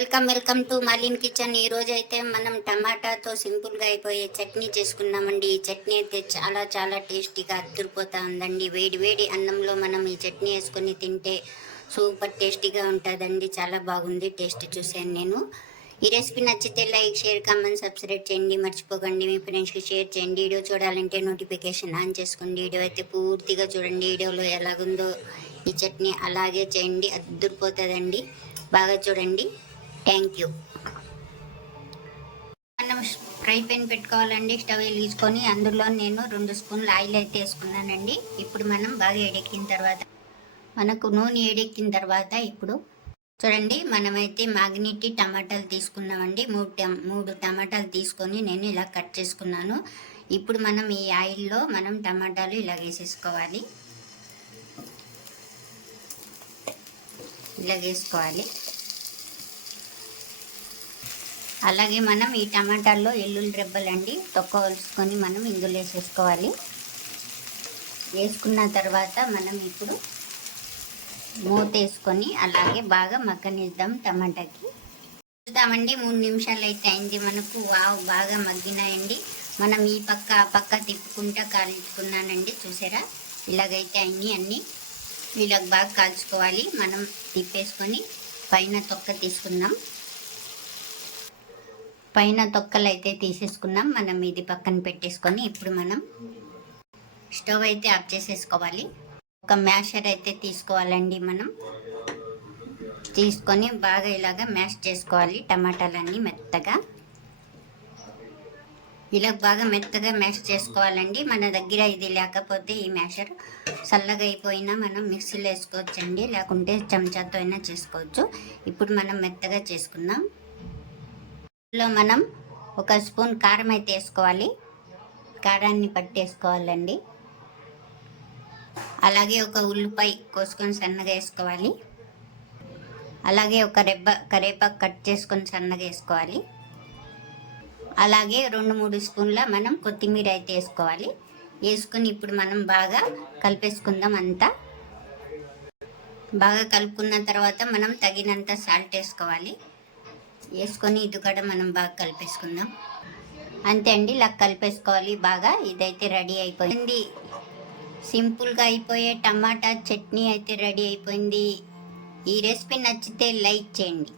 Welcome welcome to మలిన్ kitchen. ఈరోజు అయితే మనం టమాటాతో సింపుల్గా అయిపోయే చట్నీ చేసుకున్నామండి ఈ చట్నీ అయితే చాలా చాలా టేస్టీగా అద్దరిపోతా ఉందండి. వేడి వేడి అన్నంలో మనం ఈ చట్నీ వేసుకొని తింటే సూపర్ టేస్టీగా ఉంటుందండి. చాలా బాగుంది టేస్ట్ చూశాను నేను. ఈ రెసిపీ నచ్చితే లైక్ షేర్ కామెంట్ సబ్స్క్రైబ్ చేయండి. మర్చిపోకండి మీ ఫ్రెండ్స్కి షేర్ చేయండి. వీడియో చూడాలంటే నోటిఫికేషన్ ఆన్ చేసుకోండి. వీడియో అయితే పూర్తిగా చూడండి. వీడియోలో ఎలాగుందో ఈ చట్నీ అలాగే చేయండి. అద్దరిపోతుందండి. బాగా చూడండి. థ్యాంక్ యూ మనం ఫ్రై పెన్ పెట్టుకోవాలండి స్టవ్ వెలిగించుకొని అందులో నేను రెండు స్పూన్లు ఆయిల్ అయితే వేసుకున్నానండి. ఇప్పుడు మనం బాగా ఎడెక్కిన తర్వాత మనకు నూనె ఎడెక్కిన తర్వాత ఇప్పుడు చూడండి మనమైతే మాగ్నెట్టి టమాటాలు తీసుకున్నామండి మూడు మూడు టమాటాలు తీసుకొని నేను ఇలా కట్ చేసుకున్నాను. ఇప్పుడు మనం ఈ ఆయిల్లో మనం టమాటాలు ఇలా వేసేసుకోవాలి. ఇలా వేసుకోవాలి. అలాగే మనం ఈ టమాటాల్లో ఎల్లుల్లి రెబ్బలండి తొక్కవలుసుకొని మనం ఇందులో వేసేసుకోవాలి. వేసుకున్న తర్వాత మనం ఇప్పుడు మూత వేసుకొని అలాగే బాగా మగ్గనిద్దాం టమాటాకి. చూద్దామండి మూడు నిమిషాలు అయితే అయింది. మనకు వావ్ బాగా మగ్గినాయండి. మనం ఈ పక్క ఆ పక్క తిప్పుకుంటా కాల్చుకున్నానండి. చూసారా? ఇలాగైతే అన్ని అన్నీ వీళ్ళకి బాగా కాల్చుకోవాలి. మనం తిప్పేసుకొని పైన తొక్క తీసుకుందాం. పైన తొక్కలు అయితే తీసేసుకున్నాం మనం ఇది పక్కన పెట్టేసుకొని ఇప్పుడు మనం స్టవ్ అయితే ఆఫ్ చేసేసుకోవాలి. ఒక మ్యాషర్ అయితే తీసుకోవాలండి మనం. తీసుకొని బాగా ఇలాగా మ్యాష్ చేసుకోవాలి టమాటాలన్నీ మెత్తగా. ఇలా బాగా మెత్తగా మ్యాష్ చేసుకోవాలండి. మన దగ్గర ఇది లేకపోతే ఈ మ్యాషర్ చల్లగా అయిపోయినా మనం మిక్సీలో వేసుకోవచ్చండి. లేకుంటే చెంచాతో అయినా చేసుకోవచ్చు. ఇప్పుడు మనం మెత్తగా చేసుకుందాం. లో మనం ఒక స్పూన్ కారం అయితే వేసుకోవాలి. కారాన్ని పట్టేసుకోవాలండి. అలాగే ఒక ఉల్లిపాయ కోసుకొని సన్నగా వేసుకోవాలి. అలాగే ఒక రెబ్బ కరేపాకు కట్ చేసుకొని సన్నగా వేసుకోవాలి. అలాగే రెండు మూడు స్పూన్ల మనం కొత్తిమీర అయితే వేసుకోవాలి. వేసుకొని ఇప్పుడు మనం బాగా కలిపేసుకుందాం అంతా. బాగా కలుపుకున్న తర్వాత మనం తగినంత సాల్ట్ వేసుకోవాలి. వేసుకొని ఇది కూడా మనం బాగా కలిపేసుకుందాం. అంతే అండి ఇలా కలిపేసుకోవాలి బాగా. ఇదైతే రెడీ అయిపోయింది. సింపుల్గా అయిపోయే టమాటా చట్నీ అయితే రెడీ అయిపోయింది. ఈ రెసిపీ నచ్చితే లైక్ చేయండి.